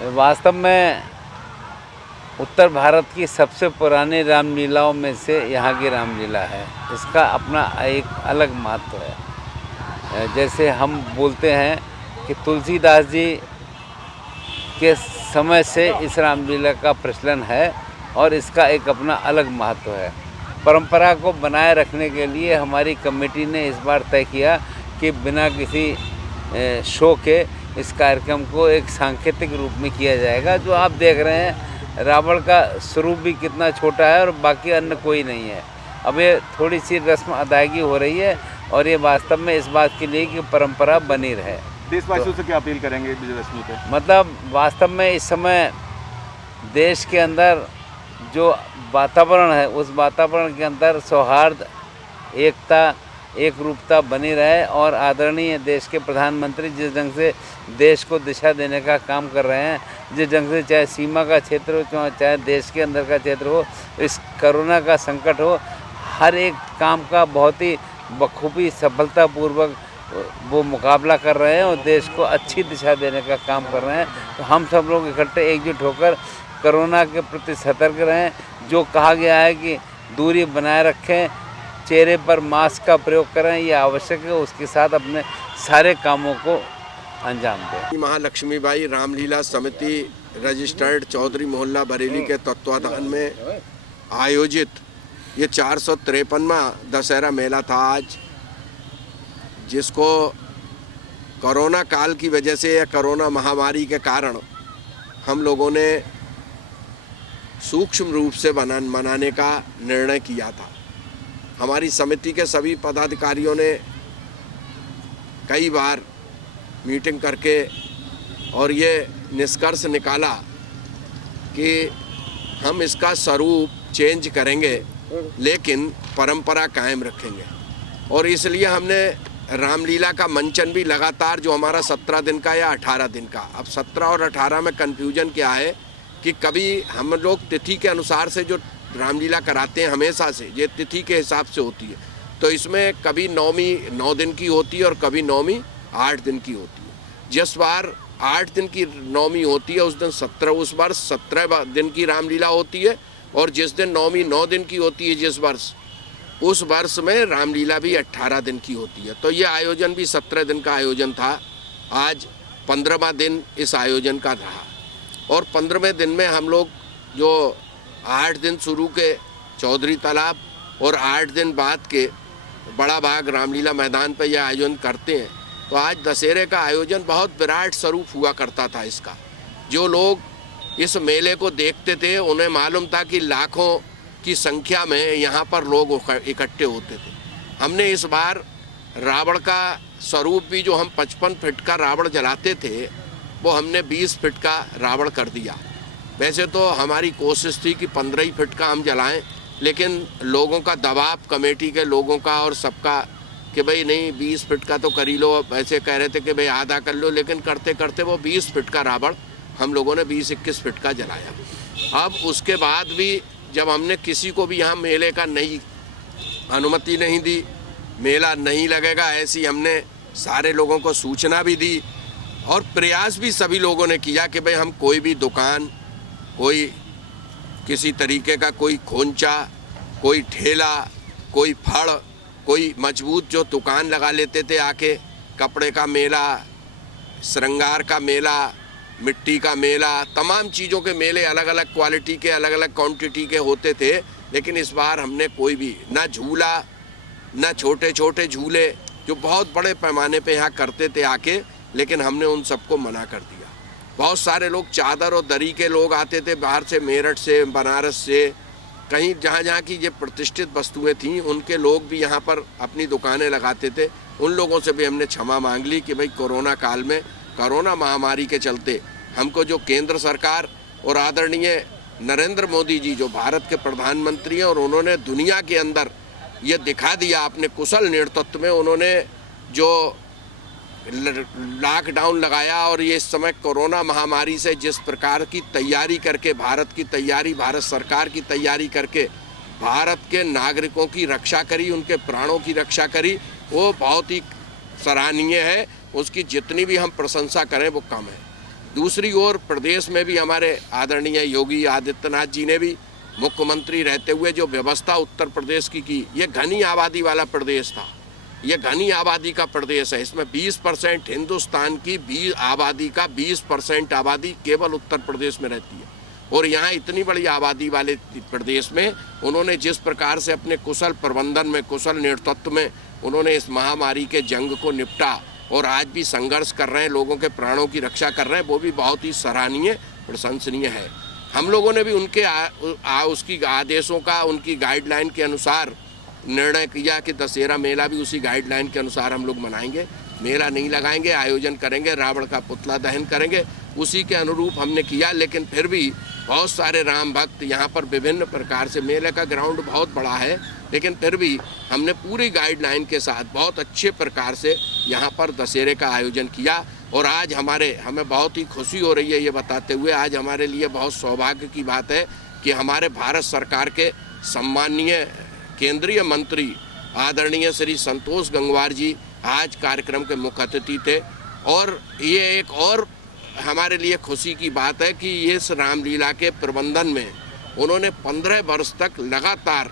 वास्तव में उत्तर भारत की सबसे पुरानी रामलीलाओं में से यहाँ की रामलीला है। इसका अपना एक अलग महत्व है। जैसे हम बोलते हैं कि तुलसीदास जी के समय से इस रामलीला का प्रचलन है और इसका एक अपना अलग महत्व है। परंपरा को बनाए रखने के लिए हमारी कमेटी ने इस बार तय किया कि बिना किसी शो के इस कार्यक्रम को एक सांकेतिक रूप में किया जाएगा। जो आप देख रहे हैं, रावण का स्वरूप भी कितना छोटा है और बाकी अन्य कोई नहीं है। अब ये थोड़ी सी रस्म अदायगी हो रही है और ये वास्तव में इस बात के लिए कि परंपरा बनी रहे। देशवासियों से क्या अपील करेंगे विजयदशमी पे? मतलब वास्तव में इस समय देश के अंदर जो वातावरण है, उस वातावरण के अंदर सौहार्द, एकता, एक रूपता बनी रहे और आदरणीय देश के प्रधानमंत्री जिस ढंग से देश को दिशा देने का काम कर रहे हैं, जिस ढंग से चाहे सीमा का क्षेत्र हो, चाहे देश के अंदर का क्षेत्र हो, इस कोरोना का संकट हो, हर एक काम का बहुत ही बखूबी सफलतापूर्वक वो मुकाबला कर रहे हैं और देश को अच्छी दिशा देने का काम कर रहे हैं। तो हम सब लोग इकट्ठे एकजुट होकर कोरोना के प्रति सतर्क रहें। जो कहा गया है कि दूरी बनाए रखें, चेहरे पर मास्क का प्रयोग करें, ये आवश्यक है। उसके साथ अपने सारे कामों को अंजाम दें। महालक्ष्मीबाई रामलीला समिति रजिस्टर्ड चौधरी मोहल्ला बरेली के तत्वाधान में आयोजित ये 453वां दशहरा मेला था आज, जिसको कोरोना काल की वजह से या कोरोना महामारी के कारण हम लोगों ने सूक्ष्म रूप से मनाने का निर्णय किया था। हमारी समिति के सभी पदाधिकारियों ने कई बार मीटिंग करके और ये निष्कर्ष निकाला कि हम इसका स्वरूप चेंज करेंगे लेकिन परंपरा कायम रखेंगे। और इसलिए हमने रामलीला का मंचन भी लगातार, जो हमारा 17 दिन का या 18 दिन का, अब 17 और 18 में कन्फ्यूजन क्या है कि कभी हम लोग तिथि के अनुसार से जो रामलीला कराते हैं हमेशा से, ये तिथि के हिसाब से होती है। तो इसमें कभी नवमी 9 दिन की होती है और कभी नवमी 8 दिन की होती है। जिस बार 8 दिन की नवमी होती है उस दिन 17, उस बार 17 दिन की रामलीला होती है। और जिस दिन नवमी 9 दिन की होती है जिस वर्ष, उस वर्ष में रामलीला भी 18 दिन की होती है। तो ये आयोजन भी 17 दिन का आयोजन था। आज 15वां दिन इस आयोजन का रहा और 15वें दिन में हम लोग जो 8 दिन शुरू के चौधरी तालाब और 8 दिन बाद के बड़ा बाग रामलीला मैदान पर यह आयोजन करते हैं। तो आज दशहरे का आयोजन बहुत विराट स्वरूप हुआ करता था इसका। जो लोग इस मेले को देखते थे उन्हें मालूम था कि लाखों की संख्या में यहाँ पर लोग इकट्ठे होते थे। हमने इस बार रावण का स्वरूप भी, जो हम 55 फीट का रावण जलाते थे, वो हमने 20 फीट का रावण कर दिया। वैसे तो हमारी कोशिश थी कि 15 ही फीट का हम जलाएं, लेकिन लोगों का दबाव, कमेटी के लोगों का और सबका, कि भाई नहीं 20 फीट का तो कर ही लो। ऐसे कह रहे थे कि भाई आधा कर लो, लेकिन करते करते वो 20 फीट का रावण हम लोगों ने 20-21 फीट का जलाया। अब उसके बाद भी जब हमने किसी को भी यहाँ मेले का अनुमति नहीं दी, मेला नहीं लगेगा ऐसी हमने सारे लोगों को सूचना भी दी और प्रयास भी सभी लोगों ने किया कि भाई हम कोई भी दुकान, कोई किसी तरीके का कोई खोंचा, कोई ठेला, कोई फड़, कोई मजबूत जो दुकान लगा लेते थे आके, कपड़े का मेला, श्रृंगार का मेला, मिट्टी का मेला, तमाम चीज़ों के मेले अलग अलग क्वालिटी के, अलग अलग क्वांटिटी के होते थे। लेकिन इस बार हमने कोई भी ना झूला, ना छोटे छोटे झूले जो बहुत बड़े पैमाने पे यहाँ करते थे आके, लेकिन हमने उन सबको मना कर दिया। बहुत सारे लोग चादर और दरी के लोग आते थे बाहर से, मेरठ से, बनारस से, कहीं जहाँ जहाँ की ये प्रतिष्ठित वस्तुएं थीं, उनके लोग भी यहाँ पर अपनी दुकानें लगाते थे। उन लोगों से भी हमने क्षमा मांग ली कि भाई कोरोना काल में, कोरोना महामारी के चलते हमको जो केंद्र सरकार और आदरणीय नरेंद्र मोदी जी जो भारत के प्रधानमंत्री हैं, और उन्होंने दुनिया के अंदर ये दिखा दिया अपने कुशल नेतृत्व में, उन्होंने जो लॉकडाउन लगाया और ये इस समय कोरोना महामारी से जिस प्रकार की तैयारी करके, भारत की तैयारी, भारत सरकार की तैयारी करके भारत के नागरिकों की रक्षा करी, उनके प्राणों की रक्षा करी, वो बहुत ही सराहनीय है। उसकी जितनी भी हम प्रशंसा करें वो कम है। दूसरी ओर प्रदेश में भी हमारे आदरणीय योगी आदित्यनाथ जी ने भी मुख्यमंत्री रहते हुए जो व्यवस्था उत्तर प्रदेश की ये घनी आबादी वाला प्रदेश था, ये घनी आबादी का प्रदेश है। इसमें 20% हिंदुस्तान की आबादी का 20% आबादी केवल उत्तर प्रदेश में रहती है। और यहाँ इतनी बड़ी आबादी वाले प्रदेश में उन्होंने जिस प्रकार से अपने कुशल प्रबंधन में, कुशल नेतृत्व में उन्होंने इस महामारी के जंग को निपटा और आज भी संघर्ष कर रहे हैं, लोगों के प्राणों की रक्षा कर रहे हैं, वो भी बहुत ही सराहनीय, प्रशंसनीय है। हम लोगों ने भी उनके उसकी आदेशों का, उनकी गाइडलाइन के अनुसार निर्णय किया कि दशहरा मेला भी उसी गाइडलाइन के अनुसार हम लोग मनाएंगे। मेला नहीं लगाएंगे, आयोजन करेंगे, रावण का पुतला दहन करेंगे, उसी के अनुरूप हमने किया। लेकिन फिर भी बहुत सारे राम भक्त यहाँ पर विभिन्न प्रकार से, मेले का ग्राउंड बहुत बड़ा है, लेकिन फिर भी हमने पूरी गाइडलाइन के साथ बहुत अच्छे प्रकार से यहाँ पर दशहरे का आयोजन किया। और आज हमें बहुत ही खुशी हो रही है ये बताते हुए, आज हमारे लिए बहुत सौभाग्य की बात है कि हमारे भारत सरकार के सम्माननीय केंद्रीय मंत्री आदरणीय श्री संतोष गंगवार जी आज कार्यक्रम के मुख्य अतिथि थे। और ये एक और हमारे लिए खुशी की बात है कि इस रामलीला के प्रबंधन में उन्होंने 15 वर्ष तक लगातार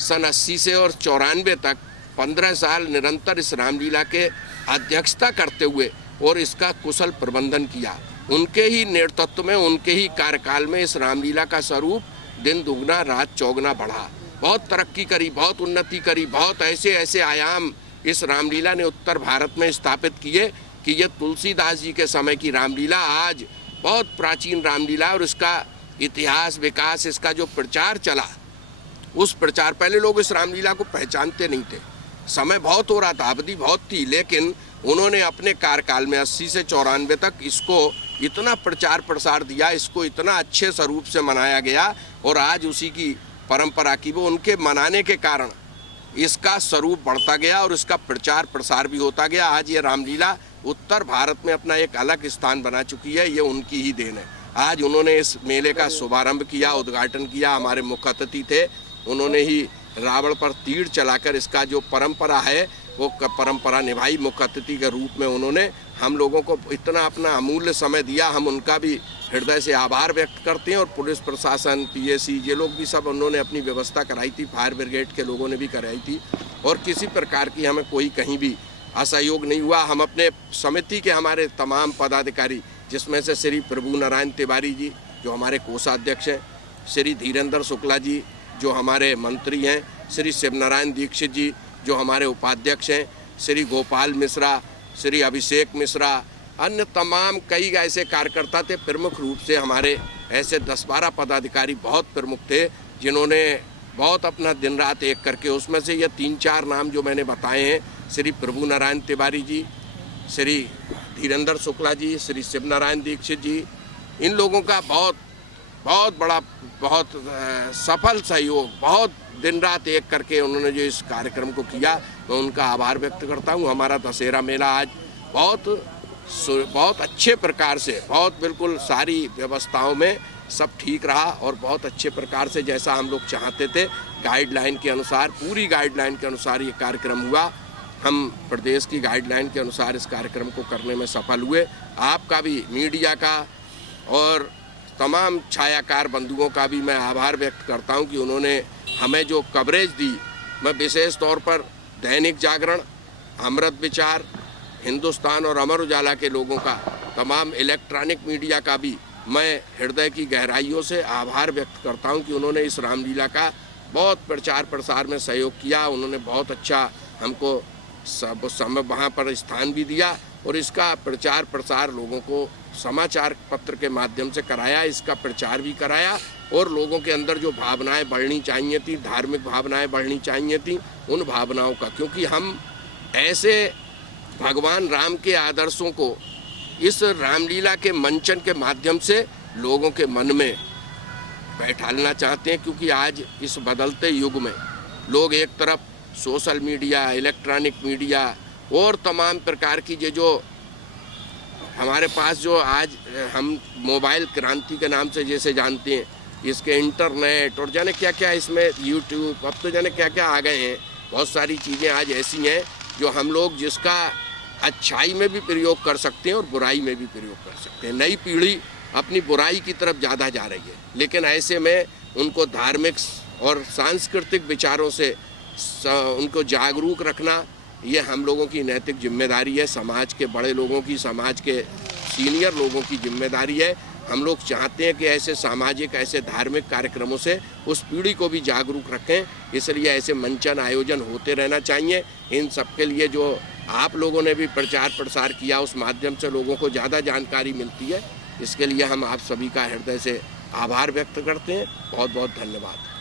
सन 80 से और 94 तक 15 साल निरंतर इस रामलीला के अध्यक्षता करते हुए और इसका कुशल प्रबंधन किया। उनके ही नेतृत्व में, उनके ही कार्यकाल में इस रामलीला का स्वरूप दिन दुगना रात चौगुना बढ़ा, बहुत तरक्की करी, बहुत उन्नति करी, बहुत ऐसे आयाम इस रामलीला ने उत्तर भारत में स्थापित किए कि ये तुलसीदास जी के समय की रामलीला आज बहुत प्राचीन रामलीला, और इसका इतिहास, विकास, इसका जो प्रचार चला, उस प्रचार, पहले लोग इस रामलीला को पहचानते नहीं थे, समय बहुत हो रहा था, अवधि बहुत थी, लेकिन उन्होंने अपने कार्यकाल में 80 से 94 तक इसको इतना प्रचार प्रसार दिया, इसको इतना अच्छे स्वरूप से मनाया गया। और आज उसी की परंपरा की, वो उनके मनाने के कारण इसका स्वरूप बढ़ता गया और इसका प्रचार प्रसार भी होता गया। आज ये रामलीला उत्तर भारत में अपना एक अलग स्थान बना चुकी है, ये उनकी ही देन है। आज उन्होंने इस मेले का शुभारंभ किया, उद्घाटन किया, हमारे मुख्य अतिथि थे, उन्होंने ही रावण पर तीर चलाकर इसका जो परंपरा है वो परंपरा निभाई। मुख्य अतिथि के रूप में उन्होंने हम लोगों को इतना अपना अमूल्य समय दिया, हम उनका भी हृदय से आभार व्यक्त करते हैं। और पुलिस प्रशासन, पीएसी, ये लोग भी सब उन्होंने अपनी व्यवस्था कराई थी, फायर ब्रिगेड के लोगों ने भी कराई थी, और किसी प्रकार की हमें कोई कहीं भी असहयोग नहीं हुआ। हम अपने समिति के हमारे तमाम पदाधिकारी, जिसमें से श्री प्रभु नारायण तिवारी जी जो हमारे कोषाध्यक्ष हैं, श्री धीरेन्द्र शुक्ला जी जो हमारे मंत्री हैं, श्री शिवनारायण दीक्षित जी जो हमारे उपाध्यक्ष हैं, श्री गोपाल मिश्रा, श्री अभिषेक मिश्रा, अन्य तमाम कई ऐसे कार्यकर्ता थे। प्रमुख रूप से हमारे ऐसे 10-12 पदाधिकारी बहुत प्रमुख थे, जिन्होंने बहुत अपना दिन रात एक करके, उसमें से ये 3-4 नाम जो मैंने बताए हैं, श्री प्रभु नारायण तिवारी जी, श्री धीरेन्द्र शुक्ला जी, श्री शिवनारायण दीक्षित जी, इन लोगों का बहुत बड़ा, बहुत सफल सहयोग, बहुत दिन रात एक करके उन्होंने जो इस कार्यक्रम को किया, मैं उनका आभार व्यक्त करता हूँ। हमारा दशहरा मेला आज बहुत अच्छे प्रकार से, बहुत बिल्कुल सारी व्यवस्थाओं में सब ठीक रहा और बहुत अच्छे प्रकार से जैसा हम लोग चाहते थे, गाइडलाइन के अनुसार, पूरी गाइडलाइन के अनुसार ये कार्यक्रम हुआ। हम प्रदेश की गाइडलाइन के अनुसार इस कार्यक्रम को करने में सफल हुए। आपका भी, मीडिया का और तमाम छायाकार बंधुओं का भी मैं आभार व्यक्त करता हूं कि उन्होंने हमें जो कवरेज दी। मैं विशेष तौर पर दैनिक जागरण, अमृत विचार, हिंदुस्तान और अमर उजाला के लोगों का, तमाम इलेक्ट्रॉनिक मीडिया का भी मैं हृदय की गहराइयों से आभार व्यक्त करता हूं कि उन्होंने इस रामलीला का बहुत प्रचार प्रसार में सहयोग किया। उन्होंने बहुत अच्छा हमको सब समय वहाँ पर स्थान भी दिया और इसका प्रचार प्रसार लोगों को समाचार पत्र के माध्यम से कराया, इसका प्रचार भी कराया और लोगों के अंदर जो भावनाएं बढ़नी चाहिए थी, धार्मिक भावनाएं बढ़नी चाहिए थी, उन भावनाओं का, क्योंकि हम ऐसे भगवान राम के आदर्शों को इस रामलीला के मंचन के माध्यम से लोगों के मन में बैठालना चाहते हैं। क्योंकि आज इस बदलते युग में लोग एक तरफ सोशल मीडिया, इलेक्ट्रॉनिक मीडिया और तमाम प्रकार की जो हमारे पास जो आज हम मोबाइल क्रांति के नाम से जैसे जानते हैं, इसके इंटरनेट और जाने क्या क्या, इसमें यूट्यूब, अब तो जाने क्या क्या आ गए हैं। बहुत सारी चीज़ें आज ऐसी हैं जो हम लोग जिसका अच्छाई में भी प्रयोग कर सकते हैं और बुराई में भी प्रयोग कर सकते हैं। नई पीढ़ी अपनी बुराई की तरफ ज़्यादा जा रही है, लेकिन ऐसे में उनको धार्मिक और सांस्कृतिक विचारों से उनको जागरूक रखना ये हम लोगों की नैतिक जिम्मेदारी है, समाज के बड़े लोगों की, समाज के सीनियर लोगों की जिम्मेदारी है। हम लोग चाहते हैं कि ऐसे सामाजिक, ऐसे धार्मिक कार्यक्रमों से उस पीढ़ी को भी जागरूक रखें, इसलिए ऐसे मंचन आयोजन होते रहना चाहिए। इन सब के लिए जो आप लोगों ने भी प्रचार प्रसार किया, उस माध्यम से लोगों को ज़्यादा जानकारी मिलती है। इसके लिए हम आप सभी का हृदय से आभार व्यक्त करते हैं। बहुत बहुत धन्यवाद।